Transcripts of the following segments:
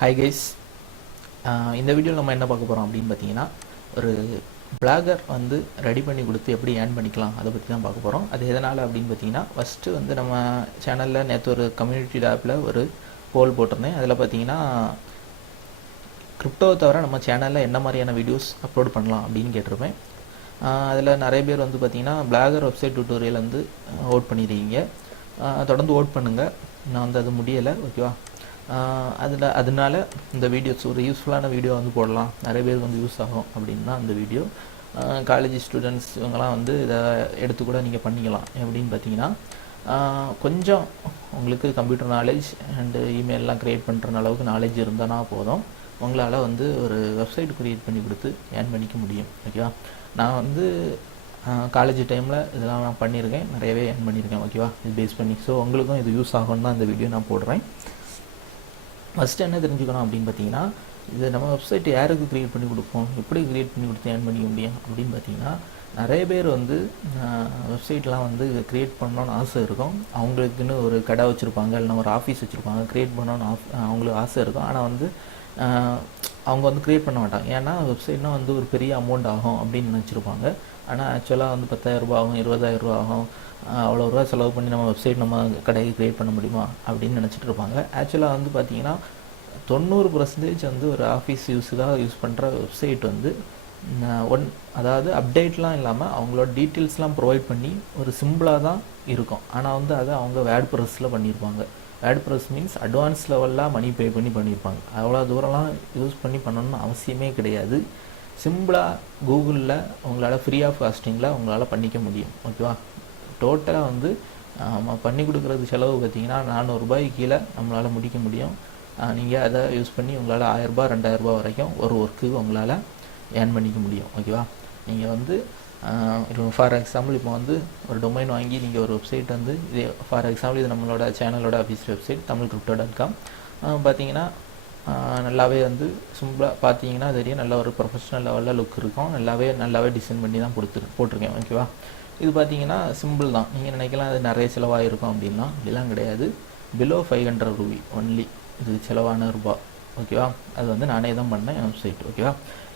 Hi guys, இந்த வீடியோவில் நம்ம என்ன பார்க்க போகிறோம் அப்படின்னு பார்த்தீங்கன்னா, ஒரு பிளாகர் வந்து ரெடி பண்ணி கொடுத்து எப்படி ஏர்ன் பண்ணிக்கலாம் அதை பற்றி தான் பார்க்க போகிறோம். அது எதனால் அப்படின்னு பார்த்தீங்கன்னா, ஃபஸ்ட்டு வந்து நம்ம சேனலில் நேற்று ஒரு கம்யூனிட்டி டேப்பில் ஒரு போல் போட்டிருந்தேன். அதில் பார்த்தீங்கன்னா கிரிப்டோவை தவிர நம்ம சேனலில் என்ன மாதிரியான வீடியோஸ் அப்லோட் பண்ணலாம் அப்படின்னு கேட்டிருப்பேன். அதில் நிறைய பேர் வந்து பார்த்தீங்கன்னா பிளாகர் வெப்சைட் டியூட்டோரியல் வந்து ஓட் பண்ணியிருக்கீங்க. தொடர்ந்து ஓட் பண்ணுங்கள். நான் வந்து அது முடியலை, ஓகேவா? அதனால இந்த வீடியோஸ் ஒரு யூஸ்ஃபுல்லான வீடியோ வந்து போடலாம், நிறைய பேருக்கு வந்து யூஸ் ஆகும் அப்படின்னு தான் அந்த வீடியோ. காலேஜ் ஸ்டூடெண்ட்ஸ் இவங்கெல்லாம் வந்து இதை எடுத்து கூட நீங்கள் பண்ணிக்கலாம். எப்படின்னு பார்த்தீங்கன்னா, கொஞ்சம் உங்களுக்கு கம்ப்யூட்டர் நாலேஜ் அண்டு இமெயிலெலாம் க்ரியேட் பண்ணுற அளவுக்கு நாலேஜ் இருந்தானா போதும், உங்களால் வந்து ஒரு வெப்சைட் க்ரியேட் பண்ணி கொடுத்து ஏர்ன் பண்ணிக்க முடியும், ஓகேவா? நான் வந்து காலேஜ் டைமில் இதெல்லாம் நான் பண்ணியிருக்கேன், நிறையவே ஏர்ன் பண்ணியிருக்கேன், ஓகேவா? இது பேஸ் பண்ணி. ஸோ உங்களுக்கும் இது யூஸ் ஆகும்னு தான் இந்த வீடியோ நான் போடுறேன். ஃபஸ்ட்டு என்ன தெரிஞ்சுக்கணும் அப்படின்னு பார்த்தீங்கன்னா, இது நம்ம வெப்சைட் யாருக்கு க்ரியேட் பண்ணி கொடுப்போம், எப்படி க்ரியேட் பண்ணி கொடுத்து ஏர்ன் பண்ணிக்க முடியும் அப்படின்னு பார்த்தீங்கன்னா, நிறைய பேர் வந்து வெப்சைட்லாம் வந்து க்ரியேட் பண்ணணுன்னு ஆசை இருக்கும். அவங்களுக்குன்னு ஒரு கடை வச்சுருப்பாங்க, இல்லைனா ஒரு ஆஃபீஸ் வச்சுருப்பாங்க, க்ரியேட் பண்ணணுன்னு அவங்களுக்கு ஆசை இருக்கும். ஆனால் வந்து அவங்க வந்து க்ரியேட் பண்ண மாட்டாங்க. ஏன்னா வெப்சைட்னால் வந்து ஒரு பெரிய அமௌண்ட் ஆகும் அப்படின்னு நினச்சிருப்பாங்க. ஆனால் ஆக்சுவலாக வந்து 10,000 ரூபா ஆகும், 20,000 ரூபா ஆகும், அவ்வளோ ரூபா செலவு பண்ணி நம்ம வெப்சைட் நம்ம கடையை க்ரியேட் பண்ண முடியுமா அப்படின்னு நினச்சிட்டு இருப்பாங்க. ஆக்சுவலாக வந்து பார்த்திங்கன்னா 90% வந்து ஒரு ஆஃபீஸ் யூஸுக்காக யூஸ் பண்ணுற வெப்சைட் வந்து அதாவது அப்டேட்லாம் இல்லாமல் அவங்களோட டீட்டெயில்ஸ்லாம் ப்ரொவைட் பண்ணி ஒரு சிம்பிளாக தான் இருக்கும். ஆனால் வந்து அதை அவங்க வேர்ட் ப்ரெஸ்ஸில் பண்ணியிருப்பாங்க. வேர்ட் ப்ரெஸ் மீன்ஸ் அட்வான்ஸ் லெவலில் மணி பே பண்ணியிருப்பாங்க. அவ்வளோ தூரம்லாம் யூஸ் பண்ணி பண்ணணும்னு அவசியமே கிடையாது. சிம்பிளாக கூகுளில் உங்களால் ஃப்ரீ ஆஃப் காஸ்டிங்கில் உங்களால் பண்ணிக்க முடியும், ஓகேவா? டோட்டலாக வந்து நம்ம பண்ணி கொடுக்குறது செலவு பார்த்திங்கன்னா 400 ரூபாய்க்கு கீழே நம்மளால் முடிக்க முடியும். நீங்கள் அதை யூஸ் பண்ணி உங்களால் 1000 ரூபா 2000 ரூபா வரைக்கும் ஒரு ஒர்க்குக்கு உங்களால் ஏர்ன் பண்ணிக்க முடியும், ஓகேவா? நீங்கள் வந்து ஃபார் எக்ஸாம்பிள் இப்போ வந்து ஒரு டொமைன் வாங்கி நீங்கள் ஒரு வெப்சைட் வந்து இது ஃபார் எக்ஸாம்பிள் இது நம்மளோட சேனலோட ஆஃபீஸ் வெப்சைட் tamilcrypto.com பார்த்தீங்கன்னா நல்லாவே வந்து சிம்பிளாக பார்த்தீங்கன்னா தெரியும், நல்ல ஒரு ப்ரொஃபஷனல் லெவலில் லுக் இருக்கும். நல்லாவே டிசைன் பண்ணி தான் போட்டிருக்கேன், ஓகேவா? இது பார்த்தீங்கன்னா சிம்பிள் தான். நீங்கள் நினைக்கலாம் அது நிறைய செலவாகிருக்கும் அப்படின்னா, அப்படிலாம் கிடையாது. பிலோ 500 ரூபி ஒன்லி இது செலவான ரூபா, ஓகேவா? அது வந்து நானே தான் பண்ணேன் வெப்சைட், ஓகேவா?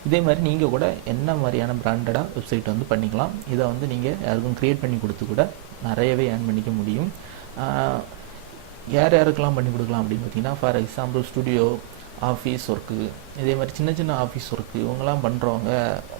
இதே மாதிரி நீங்கள் கூட என்ன மாதிரியான பிராண்டடாக வெப்சைட் வந்து பண்ணிக்கலாம். இதை வந்து நீங்கள் யாருக்கும் க்ரியேட் பண்ணி கொடுத்து கூட நிறையவே ஏர்ன் பண்ணிக்க முடியும். யாருக்கெல்லாம் பண்ணி கொடுக்கலாம் அப்படின்னு பார்த்தீங்கன்னா, for example studio, office work, இதே மாதிரி சின்ன ஆஃபீஸ் ஒர்க்கு இவங்கெல்லாம்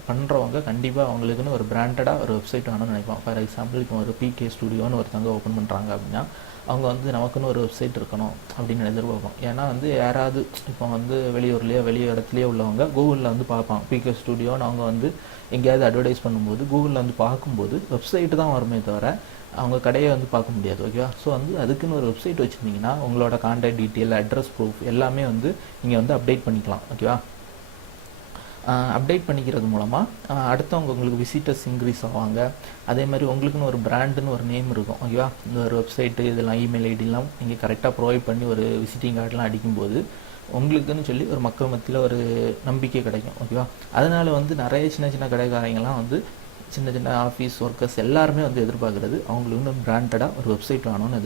பண்ணுறவங்க கண்டிப்பாக அவங்களுக்குன்னு ஒரு பிராண்டடாக ஒரு வெப்சைட் வேணும்னு நினைப்பாங்க. ஃபார் எக்ஸாம்பிள் இப்போ ஒரு பிகே ஸ்டுடியோன்னு ஒருத்தவங்க ஓப்பன் பண்ணுறாங்க அப்படின்னா, அவங்க வந்து நமக்குன்னு ஒரு வெப்சைட் இருக்கணும் அப்படின்னு எதிர்பார்ப்போம். ஏன்னா வந்து யாராவது இப்போ வந்து வெளி இடத்துலையோ உள்ளவங்க கூகுளில் வந்து பார்ப்பாங்க பிகே ஸ்டுடியோன்னு. அவங்க வந்து எங்கேயாவது அட்வர்டைஸ் பண்ணும்போது கூகுளில் வந்து பார்க்கும்போது வெப்சைட்டு தான் வருமே தவிர அவங்க கடையை வந்து பார்க்க முடியாது, ஓகேவா? ஸோ வந்து அதுக்குன்னு ஒரு வெப்சைட் வச்சுருந்தீங்கன்னா உங்களோட கான்டாக்ட் டீட்டெயில், அட்ரஸ் ப்ரூஃப் எல்லாமே வந்து நீங்கள் வந்து அப்டேட் பண்ணிக்கலாம், ஓகேவா? அப்டேட் பண்ணிக்கிறது மூலமாக அடுத்தவங்க உங்களுக்கு விசிட்டர்ஸ் இன்க்ரீஸ் ஆவாங்க. அதே மாதிரி உங்களுக்குன்னு ஒரு பிராண்டுன்னு ஒரு நேம் இருக்கும், ஓகேவா? இந்த ஒரு வெப்சைட்டு இதெல்லாம் இமெயில் ஐடிலாம் நீங்கள் கரெக்டாக ப்ரொவைட் பண்ணி ஒரு விசிட்டிங் கார்டெலாம் அடிக்கும்போது உங்களுக்குன்னு சொல்லி ஒரு மக்கள் மத்தியில் ஒரு நம்பிக்கை கிடைக்கும், ஓகேவா? அதனால் வந்து நிறைய சின்ன கடைக்காரங்கெல்லாம் வந்து சின்ன ஆஃபீஸ் ஒர்க்கர்ஸ் எல்லாருமே வந்து எதிர்பார்க்குறது அவங்களுக்கு பிராண்டடாக ஒரு வெப்சைட் வேணும்னு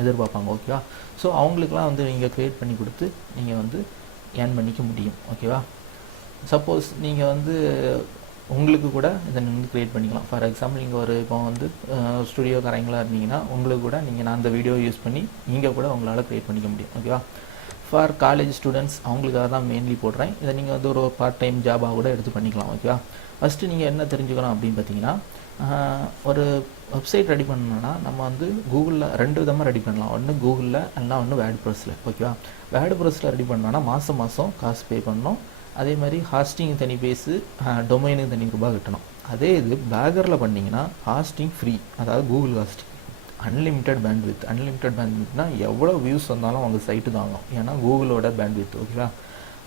எதிர்பார்ப்பாங்க, ஓகேவா? ஸோ அவங்களுக்குலாம் வந்து நீங்கள் க்ரியேட் பண்ணி கொடுத்து நீங்கள் வந்து ஏர்ன் பண்ணிக்க முடியும், ஓகேவா? சப்போஸ் நீங்கள் வந்து உங்களுக்கு கூட இதை வந்து க்ரியேட் பண்ணிக்கலாம். ஃபார் எக்ஸாம்பிள் நீங்கள் இப்போ வந்து ஸ்டுடியோக்காரங்களாக இருந்தீங்கன்னா உங்களுக்கு கூட நான் அந்த வீடியோ யூஸ் பண்ணி நீங்கள் கூட உங்களால் க்ரியேட் பண்ணிக்க முடியும், ஓகேவா? ஃபார் காலேஜ் ஸ்டூடெண்ட்ஸ் அவங்களுக்காக தான் மெயின்லி போடுறேன். இதை நீங்கள் வந்து ஒரு பார்ட் டைம் ஜாபாக கூட எடுத்து பண்ணிக்கலாம், ஓகேவா? ஃபஸ்ட்டு நீங்கள் என்ன தெரிஞ்சுக்கணும் அப்படின்னு பார்த்தீங்கன்னா, ஒரு வெப்சைட் ரெடி பண்ணணும்னா நம்ம வந்து கூகுளில் 2 விதமாக ரெடி பண்ணலாம். ஒன்று கூகுளில் இல்லைனா ஒன்று வேர்ட் ப்ரெஸ்ஸில், ஓகேவா? வேர்ட் ப்ரெஸ்ஸில் ரெடி பண்ணோன்னா மாதம் காசு பே பண்ணணும். அதே மாதிரி ஹாஸ்டிங் தனி பேஸு, டொமைனுக்கு தனி ரூபா கட்டணும். அதே இது பிளாகரில் பண்ணிங்கன்னா ஹாஸ்டிங் ஃப்ரீ, அதாவது கூகுள் ஹாஸ்டிங், அன்லிமிட்டட் பேண்ட்வித்னா எவ்வளோ வியூஸ் வந்தாலும் அவங்க சைட்டு தாங்கும். ஏன்னா கூகுளோட பேண்ட்வித், ஓகேவா?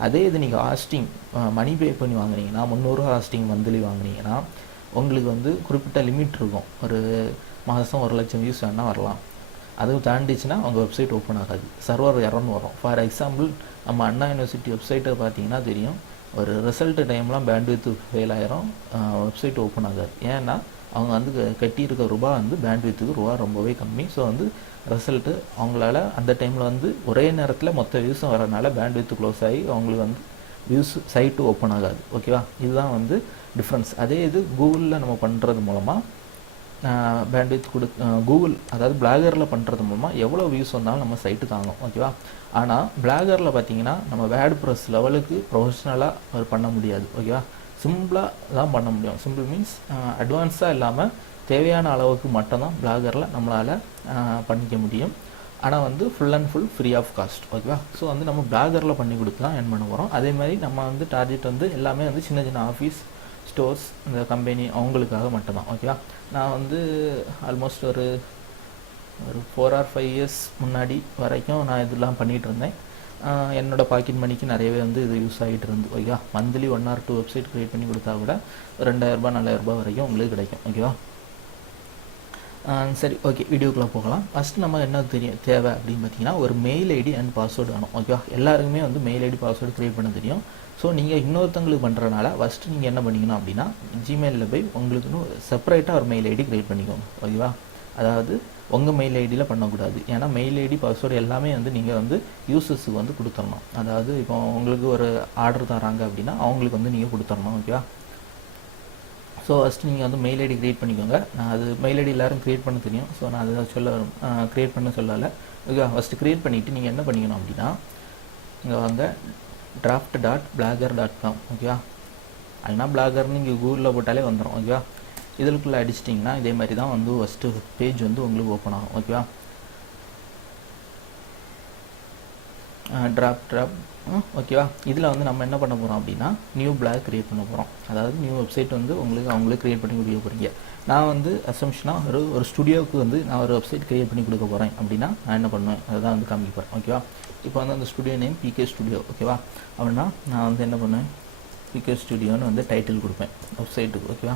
அதே இது நீங்கள் ஹாஸ்டிங் மணி பே பண்ணி வாங்குனீங்கன்னா 300 ஹாஸ்டிங் மந்த்லி வாங்குனீங்கன்னா உங்களுக்கு வந்து குறிப்பிட்ட லிமிட் இருக்கும். ஒரு மாதம் 1,00,000 வியூஸ் வேணால் வரலாம். அது தாண்டிச்சுன்னா அவங்க வெப்சைட் ஓப்பன் ஆகாது, சர்வர் எரர்னு வரும். ஃபார் எக்ஸாம்பிள் நம்ம அண்ணா யூனிவர்சிட்டி வெப்சைட்டை பார்த்தீங்கன்னா தெரியும், ஒரு ரிசல்ட் டைம்லாம் பேண்ட்வித் ஃபெயில் ஆயிரும், வெப்சைட் ஓப்பன் ஆகாது. ஏன்னா அவங்க வந்து கட்டியிருக்க ரூபா வந்து பேண்ட்வித்துக்கு ரூபா ரொம்பவே கம்மி. ஸோ வந்து ரிசல்ட்டு அவங்களால அந்த டைமில் வந்து ஒரே நேரத்தில் மொத்த வியூஸும் வரனால பேண்ட்வித்து க்ளோஸ் ஆகி அவங்களுக்கு வந்து வியூஸ் சைட்டு ஓப்பன் ஆகாது. ஓகேவா, இதுதான் வந்து டிஃப்ரென்ஸ். அதே இது கூகுளில் நம்ம பண்ணுறது மூலமாக பேண்ட்வித் கூகுள் அதாவது பிளாகரில் பண்ணுறது மூலமாக எவ்வளோ வியூஸ் வந்தாலும் நம்ம சைட்டு தாங்கும். ஓகேவா, ஆனால் பிளாகரில் பார்த்தீங்கன்னா நம்ம வேர்ட் ப்ரெஸ் லெவலுக்கு ப்ரொஃபஷ்னலாக பண்ண முடியாது. ஓகேவா, சிம்பிளாக தான் பண்ண முடியும். சிம்பிள் மீன்ஸ் அட்வான்ஸாக இல்லாமல் தேவையான அளவுக்கு மட்டும்தான் பிளாகரில் நம்மளால் பண்ணிக்க முடியும். ஆனால் வந்து full and full free of cost. ஓகேவா, ஸோ வந்து நம்ம பிளாகரில் பண்ணி கொடுத்து தான் ஏர்ன் பண்ண போகிறோம். அதே மாதிரி நம்ம வந்து டார்கெட் வந்து எல்லாமே வந்து சின்ன சின்ன ஆஃபீஸ், ஸ்டோர்ஸ், இந்த கம்பெனி அவங்களுக்காக மட்டும்தான். ஓகேவா, நான் வந்து ஆல்மோஸ்ட் ஒரு 4 or 5 years முன்னாடி வரைக்கும் நான் இதெல்லாம் பண்ணிகிட்டு இருந்தேன். என்னோடய பாக்கெட் மணிக்கு நிறையவே வந்து இது யூஸ் ஆகிட்டு இருந்து. ஓகேவா, மந்த்லி 1 or 2 வெப்சைட் க்ரியேட் பண்ணி கொடுத்தா கூட 2000 ரூபாய் 4000 ரூபாய் வரைக்கும் உங்களுக்கு கிடைக்கும். ஓகேவா, சரி, ஓகே, வீடியோக்குள்ளே போகலாம். ஃபஸ்ட்டு நம்ம என்ன தேவை அப்படின்னு பார்த்தீங்கன்னா ஒரு மெயில் ஐடி அண்ட் பாஸ்வேர்டு வேணும். ஓகேவா, எல்லாருக்குமே வந்து மெயில் ஐடி பாஸ்வேர்டு க்ரியேட் பண்ண தெரியும். ஸோ நீங்கள் இன்னொருத்தங்களுக்கு பண்ணுறதுனால ஃபஸ்ட்டு நீங்கள் என்ன பண்ணிக்கணும் அப்படின்னா ஜிமெயிலில் போய் உங்களுக்குன்னு செப்பரேட்டாக ஒரு மெயில் ஐடி க்ரியேட் பண்ணிக்கோங்க. ஓகேவா, அதாவது உங்கள் மெயில் ஐடியில் பண்ணக்கூடாது. ஏன்னா மெயில் ஐடி பாஸ்வேர்டு எல்லாமே வந்து நீங்கள் வந்து யூசர்ஸுக்கு வந்து கொடுத்துடணும். அதாவது இப்போ உங்களுக்கு ஒரு ஆர்டர் தராங்க அப்படின்னா அவங்களுக்கு வந்து நீங்கள் கொடுத்துடணும். ஓகேவா, ஸோ ஃபஸ்ட்டு நீங்கள் வந்து மெயில் ஐடி க்ரியேட் பண்ணிக்கோங்க. நான் அது மெயில் ஐடி எல்லோரும் க்ரியேட் பண்ண தெரியும். ஸோ நான் அதை க்ரியேட் பண்ண சொல்லலை. ஓகே, ஃபஸ்ட்டு க்ரியேட் பண்ணிவிட்டு நீங்கள் என்ன பண்ணிக்கணும் அப்படின்னா இங்கே வாங்க draft.blogger.com. ஓகேவா, அதுனா பிளாகர்னு இங்கே கூகுளில் போட்டாலே வந்துடும். ஓகேவா, இதுக்குள்ளே அடிச்சிட்டிங்கன்னா இதே மாதிரி தான் வந்து ஃபஸ்ட்டு பேஜ் வந்து உங்களுக்கு ஓப்பன் ஆகும். ஓகேவா, ட்ராப் ஓகேவா, இதில் வந்து நம்ம என்ன பண்ண போகிறோம் அப்படின்னா நியூ பிளாக் க்ரியேட் பண்ண போகிறோம். அதாவது நியூ வெப்சைட் வந்து அவங்களே க்ரியேட் பண்ணி கொடுக்க போகிறீங்க. நான் வந்து அசம்ஷனாக ஒரு ஸ்டுடியோவுக்கு வந்து நான் ஒரு வெப்சைட் க்ரியேட் பண்ணி கொடுக்க போகிறேன் அப்படின்னா நான் என்ன பண்ணுவேன் அதுதான் வந்து காமிக்க போகிறேன். ஓகேவா, இப்போ வந்து அந்த ஸ்டுடியோ நேம் பிகே ஸ்டுடியோ. ஓகேவா, அப்படின்னா நான் வந்து என்ன பண்ணுவேன் பிகே ஸ்டுடியோன்னு வந்து டைட்டில் கொடுப்பேன் வெப்சைட்டுக்கு. ஓகேவா,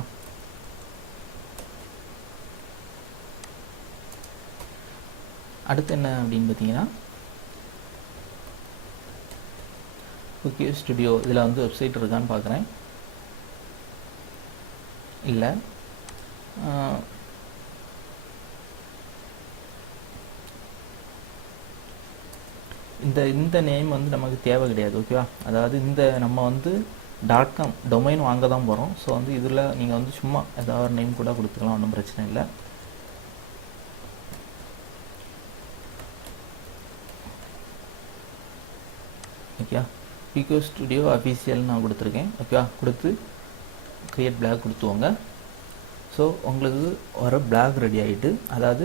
அடுத்து என்ன அப்படின்னு பார்த்தீங்கன்னா பிகே ஸ்டுடியோ இதில் வந்து வெப்சைட் இருக்கான்னு பார்க்குறேன். இல்லை, இந்த நேம் வந்து நமக்கு தேவை கிடையாது. ஓகேவா, அதாவது நம்ம வந்து .com டொமைன் வாங்க தான் போகிறோம். ஸோ வந்து இதில் நீங்கள் வந்து சும்மா ஏதாவது ஒரு நேம் கூட கொடுத்துக்கலாம், ஒன்றும் பிரச்சனை இல்லை. ஓகே, பிகே ஸ்டுடியோ அஃபீஷியல் நான் கொடுத்துருக்கேன். ஓகேவா, கொடுத்து க்ரியேட் பிளாக் கொடுத்துவோங்க. ஸோ உங்களுக்கு ஒரு பிளாக் ரெடி ஆகிட்டு, அதாவது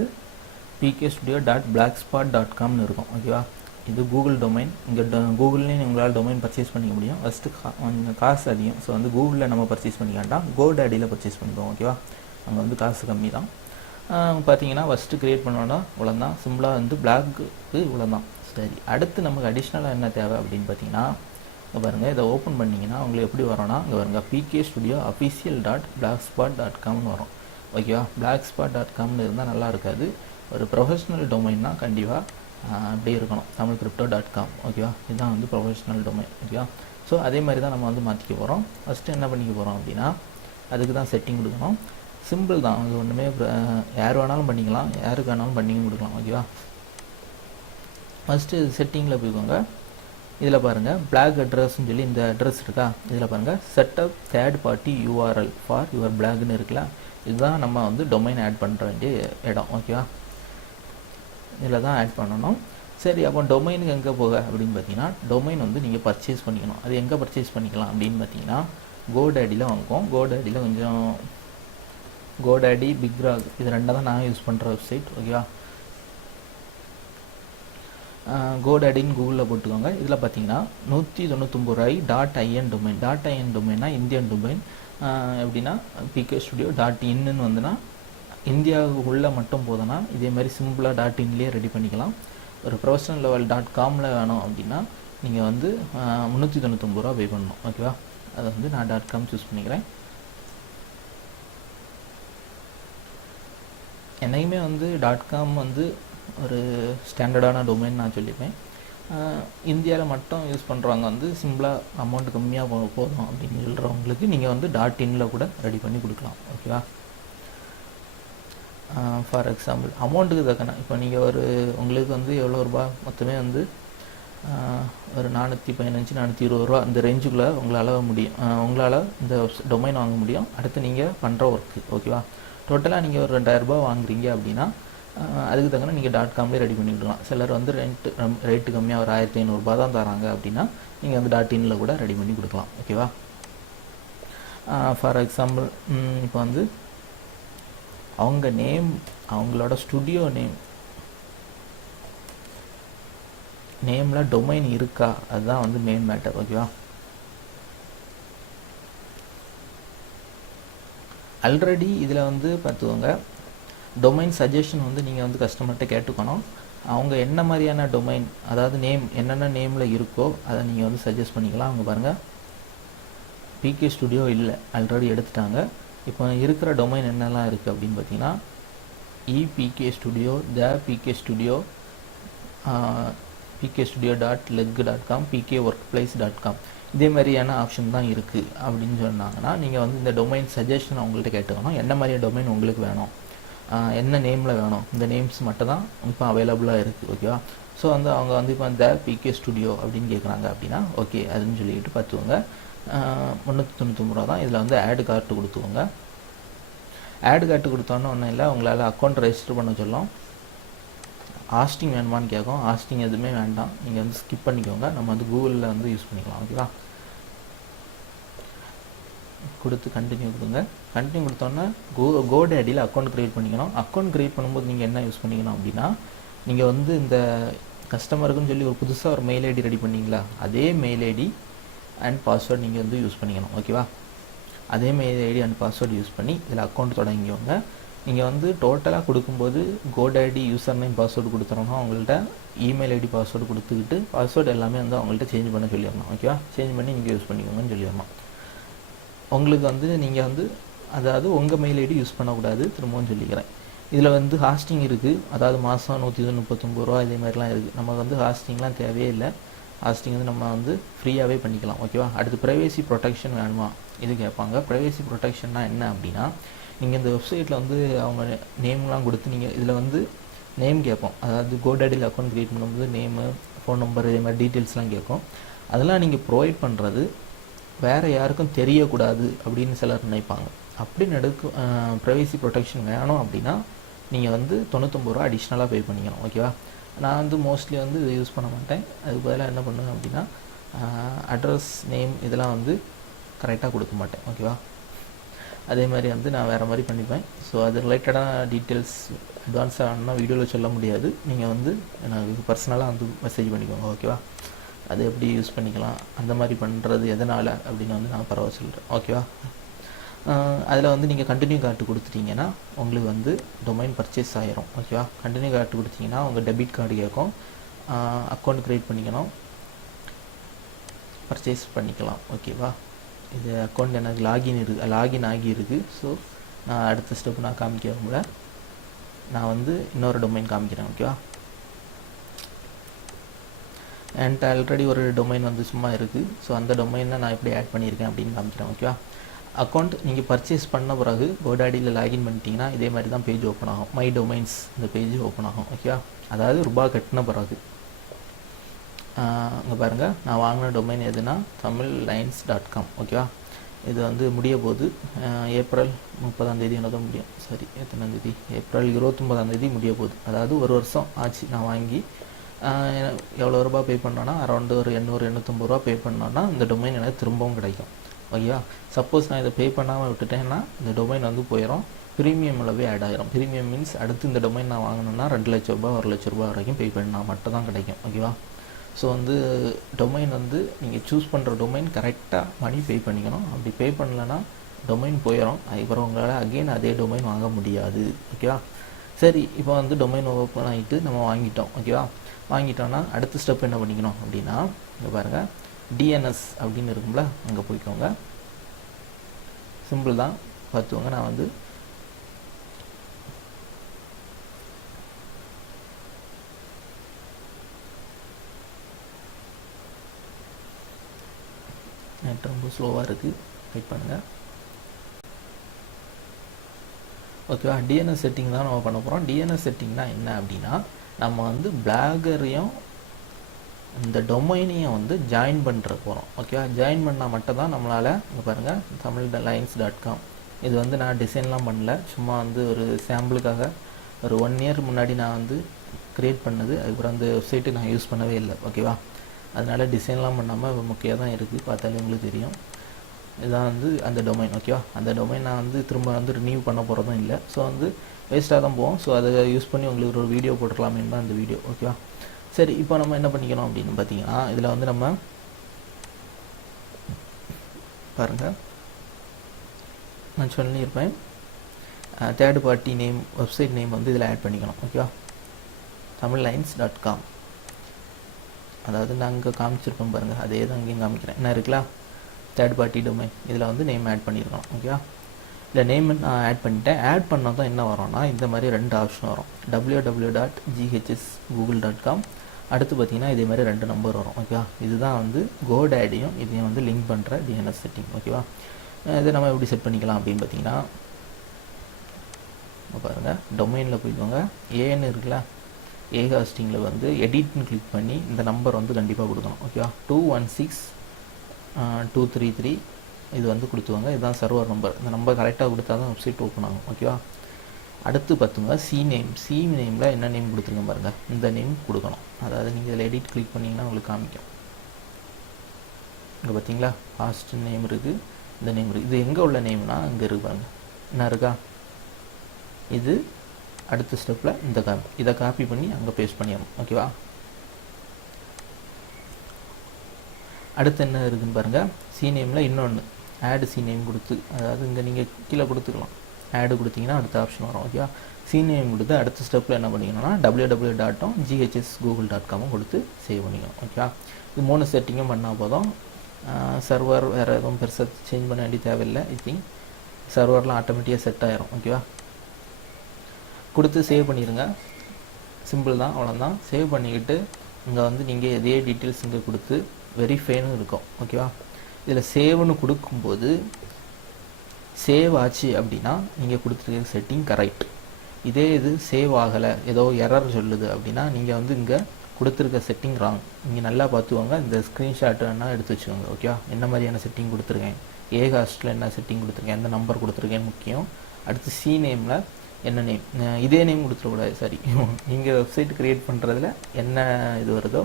pkstudio.blogspot.comனு இருக்கும். ஓகேவா, இது கூகுள் டொமைன். இங்கே கூகுள்லேயும் உங்களால் டொமைன் பர்ச்சேஸ் பண்ணிக்க முடியும். ஃபஸ்ட்டு கொஞ்சம் காசு அதிகம். ஸோ வந்து கூகுளில் நம்ம பர்ச்சேஸ் பண்ணிக்க வேண்டாம், கோடாடியில் பர்ச்சேஸ் பண்ணிக்குவோம். ஓகேவா, அங்கே வந்து காசு கம்மி தான். பார்த்தீங்கன்னா ஃபஸ்ட்டு க்ரியேட் பண்ணோன்னா இவ்வளோ தான், சிம்பிளாக வந்து பிளாக்கு இவ்வளோ தான். சரி, அடுத்து நமக்கு அடிஷ்னலாக என்ன தேவை அப்படின்னு பார்த்தீங்கன்னா இங்கே பாருங்கள், இதை ஓப்பன் பண்ணிங்கன்னா உங்களுக்கு எப்படி வரோன்னா இங்கே பாருங்கள் pkstudio.official.blogspot.comனு வரும். ஓகேவா, blogspot.comனு இருந்தால் நல்லா இருக்காது. ஒரு ப்ரொஃபஷ்னல் டொமைன்னா கண்டிப்பாக அப்படியே இருக்கணும், tamilcrypto.com. ஓகேவா, இதுதான் வந்து ப்ரொஃபஷ்னல் டொமைன். ஓகேவா, ஸோ அதே மாதிரி தான் நம்ம வந்து மாற்றிக்க போகிறோம். ஃபஸ்ட்டு என்ன பண்ணிக்க போகிறோம் அப்படின்னா அதுக்கு தான் செட்டிங் கொடுக்கணும். சிம்பிள் தான், அது ஒன்றுமே யார் வேணாலும் பண்ணிக்கலாம், யாருக்கு வேணாலும் பண்ணியும் கொடுக்கலாம். ஓகேவா, ஃபஸ்ட்டு செட்டிங்கில் போய்க்கோங்க. இதில் பாருங்கள் பிளாக் அட்ரஸ்ன்னு சொல்லி இந்த அட்ரஸ் இருக்கா, இதில் பாருங்கள் setup third party URL for your பிளாக்னு இருக்குல்ல, இதுதான் நம்ம வந்து டொமைன் ஆட் பண்ணுற வேண்டிய இடம். ஓகேவா, இதில் தான் ஆட் பண்ணணும். சரி, அப்போ டொமைனுக்கு எங்கே போக அப்படின்னு பார்த்தீங்கன்னா டொமைன் வந்து நீங்கள் பர்ச்சேஸ் பண்ணிக்கணும். அது எங்கே பர்ச்சேஸ் பண்ணிக்கலாம் அப்படின்னு பார்த்தீங்கன்னா கோடாடியில் வாங்குவோம். கோடாடியில் கொஞ்சம் கோடாடி, பிக்ராக் இது ரெண்டாக தான் நான் யூஸ் பண்ணுற வெப்சைட். ஓகேவா, கோடாடின்னு கூகுளில் போட்டுக்கோங்க. இதில் பார்த்தீங்கன்னா 199 ரூபாய் .in டொமைன். .in டொமைன்னா இந்தியன் டொமைன். எப்படின்னா pkstudio.inன்னு வந்துன்னா இந்தியாவுக்கு உள்ளே மட்டும் போதுன்னா இதே மாதிரி சிம்பிளாக .inலேயே ரெடி பண்ணிக்கலாம். ஒரு ப்ரொஃபஷனல் லெவல் .comல வேணும் அப்படின்னா நீங்கள் வந்து 399 ரூபா பே பண்ணணும். ஓகேவா, அதை வந்து நான் .com சூஸ் பண்ணிக்கிறேன். என்னைக்குமே வந்து .com வந்து ஒரு ஸ்டாண்டர்டான டொமைன் நான் சொல்லிப்பேன். இந்தியாவில் மட்டும் யூஸ் பண்ணுறவங்க வந்து சிம்பிளாக அமௌண்ட் கம்மியாக போதும் அப்படின்னு சொல்கிறவங்களுக்கு நீங்கள் வந்து .inல கூட ரெடி பண்ணி கொடுக்கலாம். ஓகேவா, ஃபார் எக்ஸாம்பிள் அமௌண்ட்டுக்கு தக்கன இப்போ நீங்கள் உங்களுக்கு வந்து எவ்வளோ ரூபா மொத்தமே வந்து ஒரு 415 420 ரூபா அந்த ரேஞ்சுக்குள்ளே உங்களால் இந்த டொமைன் வாங்க முடியும். அடுத்து நீங்கள் பண்ணுற ஒர்க்கு ஓகேவா. டோட்டலாக நீங்கள் ஒரு 2000 ரூபா வாங்குறீங்க அப்படின்னா அதுக்கு தக்கன நீங்கள் .comலேயே ரெடி பண்ணிக்கலாம். சிலர் வந்து ரேட்டு கம்மியாக ஒரு 1500 ரூபா தான் தராங்க அப்படின்னா நீங்கள் வந்து .inல கூட ரெடி பண்ணி கொடுக்கலாம் ஓகேவா. ஃபார் எக்ஸாம்பிள் இப்போ வந்து அவங்க அவங்களோட ஸ்டுடியோ நேமில் டொமைன் இருக்கா, அதுதான் வந்து மெயின் மேட்டர் ஓகேவா. ஆல்ரெடி இதில் வந்து பார்த்துக்கோங்க, டொமைன் சஜஷன் வந்து நீங்கள் வந்து கஸ்டமர்கிட்ட கேட்டுக்கணும். அவங்க என்ன மாதிரியான டொமைன், அதாவது என்னென்ன நேமில் இருக்கோ அதை நீங்கள் வந்து சஜஸ்ட் பண்ணிக்கலாம். அவங்க பாருங்கள், பிகே ஸ்டுடியோ இல்லை, ஆல்ரெடி எடுத்துட்டாங்க. இப்போ இருக்கிற டொமைன் என்னெல்லாம் இருக்குது அப்படின்னு பார்த்தீங்கன்னா PK studio, PK studio, pkstudio.leg.com, pkworkplace.com இதே மாதிரியான ஆப்ஷன் தான் இருக்குது அப்படின்னு சொன்னாங்கன்னா நீங்கள் வந்து இந்த டொமைன் சஜஷன் அவங்கள்ட்ட கேட்டுக்கணும். என்ன மாதிரியான டொமைன் உங்களுக்கு வேணும், என்ன நேமில் வேணும், இந்த நேம்ஸ் மட்டும் தான் இப்போ அவைலபிளாக இருக்குது ஓகேவா. ஸோ வந்து அவங்க வந்து இப்போ இந்த பிகே ஸ்டுடியோ அப்படின்னு கேட்குறாங்க அப்படின்னா ஓகே அதுன்னு சொல்லிட்டு பார்த்துக்கோங்க. 399 ரூபா தான். இதில் வந்து ஆடு கார்டு கொடுத்துக்கோங்க. ஆடு கார்டு கொடுத்தோன்னு ஒன்றும் இல்லை, உங்களால் அக்கௌண்ட் ரெஜிஸ்டர் பண்ண சொல்லும். ஹாஸ்டிங் வேணுமான்னு கேட்கும். ஹாஸ்டிங் எதுவுமே வேண்டாம், நீங்கள் வந்து ஸ்கிப் பண்ணிக்கோங்க. நம்ம வந்து கூகுளில் வந்து யூஸ் பண்ணிக்கலாம் ஓகேவா. கொடுத்து கண்டினியூ கொடுங்க. கண்டினியூ கொடுத்தோன்னா கோடேடியில் அக்கௌண்ட் க்ரியேட் பண்ணிக்கணும். அக்கௌண்ட் க்ரியேட் பண்ணும்போது நீங்கள் என்ன யூஸ் பண்ணிக்கணும் அப்படின்னா, நீங்கள் வந்து இந்த கஸ்டமருக்குன்னு சொல்லி ஒரு புதுசாக ஒரு மெயில் ஐடி ரெடி பண்ணிங்களா, அதே மெயில் ஐடி அண்ட் பாஸ்வேர்டு நீங்கள் வந்து யூஸ் பண்ணிக்கணும் ஓகேவா. அதே mail ID and password use பண்ணி இதில் அக்கௌண்ட் தொடங்கிக்கோங்க. நீங்கள் வந்து டோட்டலாக கொடுக்கும்போது கோடேடி யூசர் நேம் பாஸ்வேர்டு கொடுத்துறோன்னா அவங்கள்ட்ட இமெயில் ஐடி பாஸ்வேர்டு கொடுத்துக்கிட்டு பாஸ்வேர்டு எல்லாமே வந்து அவங்கள்ட்ட சேஞ்ச் பண்ண சொல்லிடணும் ஓகேவா. சேஞ்ச் பண்ணி நீங்கள் யூஸ் பண்ணிக்கோங்கன்னு சொல்லிடணும். உங்களுக்கு வந்து நீங்கள் வந்து அதாவது உங்கள் மெயில் ஐடி யூஸ் பண்ணக்கூடாது, திரும்பவும் சொல்லிக்கிறேன். இதில் வந்து ஹாஸ்டிங் இருக்குது, அதாவது மாதம் 139 ரூபா இதே மாதிரிலாம் இருக்குது. நமக்கு வந்து ஹாஸ்டிங்லாம் தேவையே இல்லை. ஹாஸ்டிங் வந்து நம்ம வந்து ஃப்ரீயாகவே பண்ணிக்கலாம் ஓகேவா. அடுத்து ப்ரைவேசி ப்ரொடெக்ஷன் வேணுமா இது கேட்பாங்க. ப்ரைவேசி ப்ரொடெக்ஷன்னா என்ன அப்படின்னா, நீங்கள் இந்த வெப்சைட்டில் வந்து அவங்க நேம்லாம் கொடுத்து நீங்கள் இதில் வந்து நேம் கேட்போம். அதாவது கோடேடியில் அக்கௌண்ட் க்ரியேட் பண்ணும்போது நேமு, ஃபோன் நம்பர் இதே மாதிரி டீட்டெயில்ஸ்லாம் கேட்கும். அதெல்லாம் நீங்கள் ப்ரொவைட் பண்ணுறது வேறு யாருக்கும் தெரியக்கூடாது அப்படின்னு சிலர் நினைப்பாங்க. அப்படின்னு ப்ரைவேசி ப்ரொடெக்ஷன் வேணும் அப்படின்னா நீங்கள் வந்து 99 ரூபா அடிஷ்னலாக பே பண்ணிக்கணும் ஓகேவா. நான் வந்து மோஸ்ட்லி வந்து இதை யூஸ் பண்ண மாட்டேன். அதுக்கு பதிலாக என்ன பண்ணுவேன் அப்படின்னா அட்ரஸ், நேம் இதெல்லாம் வந்து கரெக்டாக கொடுக்க மாட்டேன் ஓகேவா. அதே மாதிரி வந்து நான் வேறு மாதிரி பண்ணிப்பேன். ஸோ அது ரிலேட்டடான டீட்டெயில்ஸ் அட்வான்ஸாக வேணும்னா வீடியோவில் சொல்ல முடியாது. நீங்கள் வந்து எனக்கு பர்சனலாக வந்து மெசேஜ் பண்ணிக்கோங்க ஓகேவா. அது எப்படி யூஸ் பண்ணிக்கலாம், அந்த மாதிரி பண்ணுறது எதனால் அப்படின்னு வந்து நான் பரவாயில்ல சொல்கிறேன் ஓகேவா. அதில் வந்து நீங்கள் கண்டினியூ கார்டு கொடுத்துட்டிங்கன்னா உங்களுக்கு வந்து டொமைன் பர்ச்சேஸ் ஆகிரும் ஓகேவா. கண்டினியூ கார்டு கொடுத்தீங்கன்னா உங்கள் டெபிட் கார்டு கேட்கும். அக்கௌண்ட் க்ரியேட் பண்ணிக்கணும், பர்ச்சேஸ் பண்ணிக்கலாம் ஓகேவா. இது அக்கௌண்ட் எனக்கு லாகின் ஆகி இருக்குது. ஸோ நான் அடுத்த ஸ்டெப் நான் காமிக்கிறவங்கள நான் வந்து இன்னொரு டொமைன் காமிக்கிறேன் ஓகேவா. என்கிட்ட ஆல்ரெடி ஒரு டொமைன் வந்து சும்மா இருக்குது. ஸோ அந்த டொமைனை நான் எப்படி ஆட் பண்ணியிருக்கேன் அப்படின்னு காமிக்கிறேன் ஓகேவா. அக்கௌண்ட் நீங்கள் பர்ச்சேஸ் பண்ண பிறகு கோடாடியில் லாகின் பண்ணிட்டீங்கன்னா இதே மாதிரி தான் பேஜ் ஓப்பன் ஆகும். மை டொமைன்ஸ் இந்த பேஜ் ஓப்பன் ஆகும் ஓகேவா. அதாவது ரூபாய் கட்டின பிறகு இங்கே பாருங்கள், நான் வாங்கின டொமைன் எதுனா tamillines.com ஓகேவா. இது வந்து முடிய போது ஏப்ரல் 30 என்னதான் முடியும், சரி எத்தனாம் தேதி, ஏப்ரல் 29 முடிய போகுது. அதாவது ஒரு வருஷம் ஆச்சு நான் வாங்கி. எவ்வளோ ரூபா பே பண்ணோன்னா அரௌண்டு ஒரு 800-850 ரூபா பே பண்ணோன்னா இந்த டொமைன் எனக்கு திரும்பவும் கிடைக்கும் ஓகேவா. சப்போஸ் நான் இதை பே பண்ணாமல் விட்டுட்டேன்னா இந்த டொமைன் வந்து போயிடும், ப்ரீமியமில் ஆட் ஆகிரும். ப்ரீமியம் மீன்ஸ் அடுத்து இந்த டொமைன் நான் வாங்கணுன்னா 2 லட்ச ரூபா 1 லட்ச ரூபா வரைக்கும் பே பண்ணால் மட்டும் தான் கிடைக்கும் ஓகேவா. ஸோ வந்து டொமைன் வந்து நீங்கள் சூஸ் பண்ணுற டொமைன் கரெக்டாக மணி பே பண்ணிக்கணும். அப்படி பே பண்ணலன்னா டொமைன் போயிடும். அதுக்கப்புறம் உங்களால் அகெயின் அதே டொமைன் வாங்க முடியாது ஓகேவா. சரி, இப்போ வந்து டொமைன் ஓப்பன் ஆகிட்டு நம்ம வாங்கிட்டோம் ஓகேவா. வாங்கிட்டோன்னா அடுத்த ஸ்டெப் என்ன பண்ணிக்கணும் அப்படின்னா, இங்கே பாருங்கள் டிஎன்எஸ் அப்படின்னு இருக்கும்ல, அங்கே போய்க்கோங்க. சிம்பிள் தான், பார்த்துக்கோங்க. நான் வந்து நெட் ரொம்ப ஸ்லோவாக இருக்குது, வெயிட் பண்ணுங்கள். ஓகேவா. டிஎன்எஸ் செட்டிங் தான் நம்ம பண்ண போகிறோம். டிஎன்எஸ் செட்டிங்னா என்ன அப்படின்னா, நம்ம வந்து பிளாகரையும் இந்த டொமைனையும் வந்து ஜாயின் பண்ணுற போகிறோம். ஓகேவா. ஜாயின் பண்ணால் மட்டும் தான் நம்மளால், இங்கே பாருங்கள், tamil.lines.com, இது வந்து நான் டிசைன்லாம் பண்ணல, சும்மா வந்து ஒரு சாம்பிளுக்காக ஒரு 1 இயர் முன்னாடி நான் வந்து க்ரியேட் பண்ணது. அதுக்கப்புறம் அந்த வெப்சைட்டு நான் யூஸ் பண்ணவே இல்லை. ஓகேவா. அதனால் டிசைன்லாம் பண்ணாமல் முக்கியம் தான் இருக்குது, பார்த்தாலே உங்களுக்கு தெரியும். இதுதான் வந்து அந்த டொமைன். ஓகேவா. அந்த டொமைன் நான் வந்து திரும்ப வந்து ரினியூ பண்ண போகிறதும் இல்லை. ஸோ வந்து வேஸ்ட்டாக தான் போகும். ஸோ அதை யூஸ் பண்ணி உங்களுக்கு ஒரு வீடியோ போட்டுக்கலாமேன்னு தான் இந்த வீடியோ. ஓகேவா. சரி, இப்போ நம்ம என்ன பண்ணிக்கணும் அப்படின்னு பார்த்தீங்கன்னா, இதில் வந்து நம்ம பாருங்கள், நான் சொல்லியிருப்பேன், third party name, website name வந்து இதில் ஆட் பண்ணிக்கணும். ஓகேவா. tamil.lines.com, அதாவது நான் இங்கே காமிச்சிருப்பேன் பாருங்கள், அதே தான் இங்கேயும் காமிக்கிறேன். என்ன இருக்கலாம், தேர்ட் பார்ட்டி டொமைன், இதில் வந்து நேம் ஆட் பண்ணியிருக்கணும். ஓகேவா. இல்லை நேம் நான் ஆட் பண்ணிட்டேன். ஆட் பண்ணால் தான் என்ன வரும்னா, இந்த மாதிரி 2 ஆப்ஷன் வரும். www.ghsgoogle.com, அடுத்து பார்த்தீங்கன்னா இதே மாதிரி 2 நம்பர் வரும். ஓகேவா. இதுதான் வந்து கோடேடியும் இதையும் வந்து லிங்க் பண்ணுற டிஎன்எஸ் செட்டிங். ஓகேவா. இதை நம்ம எப்படி செட் பண்ணிக்கலாம் அப்படின்னு பார்த்தீங்கன்னா, பாருங்கள், டொமைனில் போய்க்கோங்க, ஏன்னு இருக்குல்ல, ஏ ஹாஸ்டிங்கில் வந்து எடிட்னு கிளிக் பண்ணி இந்த நம்பர் வந்து கண்டிப்பாக கொடுக்கணும். ஓகேவா. 216233 இது வந்து கொடுத்துவாங்க. இதுதான் சர்வர் நம்பர். இந்த நம்பர் கரெக்டாக கொடுத்தா தான் வெப்சைட் ஓப்பன் ஆகும். ஓகேவா. அடுத்து பார்த்துங்க, சி நேமில் என்ன நேம் கொடுத்துருங்க பாருங்கள், இந்த நேம் கொடுக்கணும். அதாவது நீங்கள் இதில் எடிட் கிளிக் பண்ணிங்கன்னா உங்களுக்கு காமிக்கும். இங்கே பார்த்தீங்களா, ஃபாஸ்ட் நேம் இருக்குது, இந்த நேம் இருக்குது. இது எங்கே உள்ள நேம்னா இங்கே இருக்குது பாருங்கள், என்ன இருக்கா, இது அடுத்த ஸ்டெப்பில் இந்த இதை காப்பி பண்ணி அங்கே பேஸ்ட் பண்ணிடணும். ஓகேவா. அடுத்து என்ன இருக்குதுன்னு பாருங்கள், சி நேமில் இன்னொன்று ஆடு சி நேம் கொடுத்து, அதாவது இங்கே நீங்கள் கீழே கொடுத்துக்கலாம், ஆடு கொடுத்தீங்கன்னா அடுத்த ஆப்ஷன் வரும். ஓகேவா. சி நேம் கொடுத்து அடுத்த ஸ்டெப்பில் என்ன பண்ணிக்கணும்னா www.ghsgoogle.com கொடுத்து சேவ் பண்ணிக்கணும். ஓகேவா. இது 3 செட்டிங்கும் பண்ணால் போதும். சர்வர் வேறு எதுவும் பெருசாக சேஞ்ச் பண்ண வேண்டிய தேவையில்லை. ஐ திங்க் சர்வர்லாம் ஆட்டோமேட்டிக்காக செட் ஆகிரும். ஓகேவா. கொடுத்து சேவ் பண்ணிடுங்க. சிம்பிள் தான், அவ்வளோதான். சேவ் பண்ணிக்கிட்டு இங்கே வந்து நீங்கள் எதே டீட்டெயில்ஸ் இங்கே கொடுத்து வெரிஃபைன்னு இருக்கும். ஓகேவா. இதில் சேவ்னு கொடுக்கும்போது சேவ் ஆச்சு அப்படின்னா நீங்கள் கொடுத்துருக்க செட்டிங் கரெக்ட். இதே இது சேவ் ஆகலை, ஏதோ எரர் சொல்லுது அப்படின்னா நீங்கள் வந்து இங்கே கொடுத்துருக்க செட்டிங் ராங். நீங்கள் நல்லா பார்த்துக்கோங்க, இந்த ஸ்க்ரீன்ஷாட் வேணால் எடுத்து வச்சுக்கோங்க. ஓகேவா. என்ன மாதிரியான செட்டிங் கொடுத்துருக்கேன், ஏ காஸ்ட்டில் என்ன செட்டிங் கொடுத்துருக்கேன், எந்த நம்பர் கொடுத்துருக்கேன்னு முக்கியம். அடுத்து சி நேமில் என்ன நேம், இதே நேம் கொடுத்துடக்கூடாது. சரி, நீங்கள் வெப்சைட் க்ரியேட் பண்ணுறதுல என்ன இது வருதோ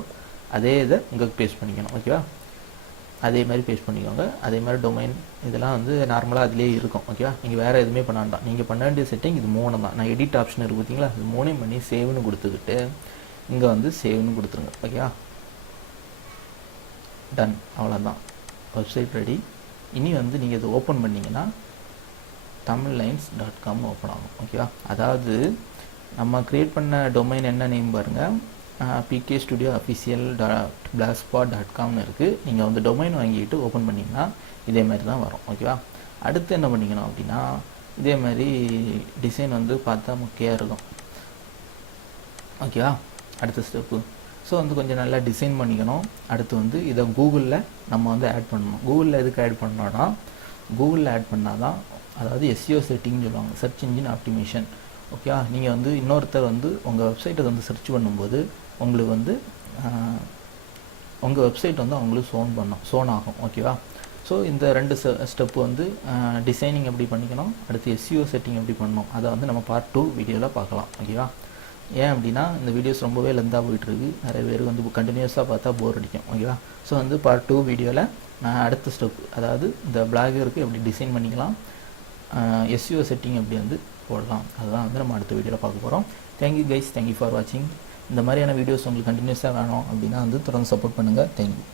அதே இதை இங்கே பேஸ்ட் பண்ணிக்கணும். ஓகேவா. அதே மாதிரி பேஸ்ட் பண்ணிக்கோங்க. அதே மாதிரி டொமைன் இதெல்லாம் வந்து நார்மலாக அதிலே இருக்கும். ஓகேவா. நீங்கள் வேறு எதுவுமே பண்ண வேண்டாம். நீங்கள் பண்ண வேண்டிய செட்டிங் இது 3 தான். நான் எடிட் ஆப்ஷன் இருக்குது பார்த்தீங்களா, இது 3 பண்ணி சேவ்னு கொடுத்துக்கிட்டு இங்கே வந்து சேவ்னு கொடுத்துருங்க. ஓகேவா. டன், அவ்வளோதான், வெப்சைட் ரெடி. இனி வந்து நீங்கள் இதை ஓப்பன் பண்ணிங்கன்னா tamil.lines.com ஓப்பன் ஆகும். ஓகேவா. அதாவது நம்ம க்ரியேட் பண்ண டொமைன் என்ன நேம் பாருங்கள், pkstudioofficial.blogspot.comனு இருக்குது. நீங்கள் வந்து டொமைன் வாங்கிட்டு ஓப்பன் பண்ணிங்கன்னா இதே மாதிரி தான் வரும். ஓகேவா. அடுத்து என்ன பண்ணிக்கணும் அப்படின்னா, இதே மாதிரி டிசைன் வந்து பார்த்தா முக்கியம் இருக்கும். ஓகேவா. அடுத்த ஸ்டெப்பு, ஸோ வந்து கொஞ்சம் நல்லா டிசைன் பண்ணிக்கணும். அடுத்து வந்து இதை கூகுளில் நம்ம வந்து ஆட் பண்ணணும். கூகுளில் எதுக்கு ஆட் பண்ணோன்னா, கூகுளில் ஆட் பண்ணால் தான், அதாவது SEO செட்டிங்னு சொல்லுவாங்க, சர்ச் இன்ஜின் ஆப்டிமேஷன். ஓகேவா. நீங்கள் வந்து இன்னொருத்தர் வந்து உங்கள் வெப்சைட்டை வந்து சர்ச் பண்ணும்போது உங்களுக்கு வந்து உங்கள் வெப்சைட் வந்து அவங்களுக்கு ஷோன் ஆகும். ஓகேவா. ஸோ இந்த 2 ஸ்டெப்பு வந்து டிசைனிங் எப்படி பண்ணிக்கணும், அடுத்து SEO செட்டிங் எப்படி பண்ணணும், அதை வந்து நம்ம பார்ட் 2 வீடியோவில் பார்க்கலாம். ஓகேவா. ஏன் அப்படின்னா இந்த வீடியோஸ் ரொம்பவே லெந்தாக போயிட்டுருக்கு, நிறைய பேருக்கு வந்து கண்டினியூஸாக பார்த்தா போர் அடிக்கும். ஓகேவா. ஸோ வந்து பார்ட் 2 வீடியோவில் நான் அடுத்த ஸ்டெப், அதாவது இந்த பிளாகருக்கு எப்படி டிசைன் பண்ணிக்கலாம், SEO செட்டிங் எப்படி வந்து போடலாம், அதுதான் வந்து நம்ம அடுத்த வீடியோவில் பார்க்க போகிறோம். தேங்க்யூ கைஸ், தேங்க்யூ ஃபார் வாட்சிங். இந்த மாதிரியான வீடியோஸ் உங்களுக்கு கண்டினியூஸாக வேணும் அப்படின்னா வந்து தொடர்ந்து சப்போர்ட் பண்ணுங்கள். தேங்க்யூ.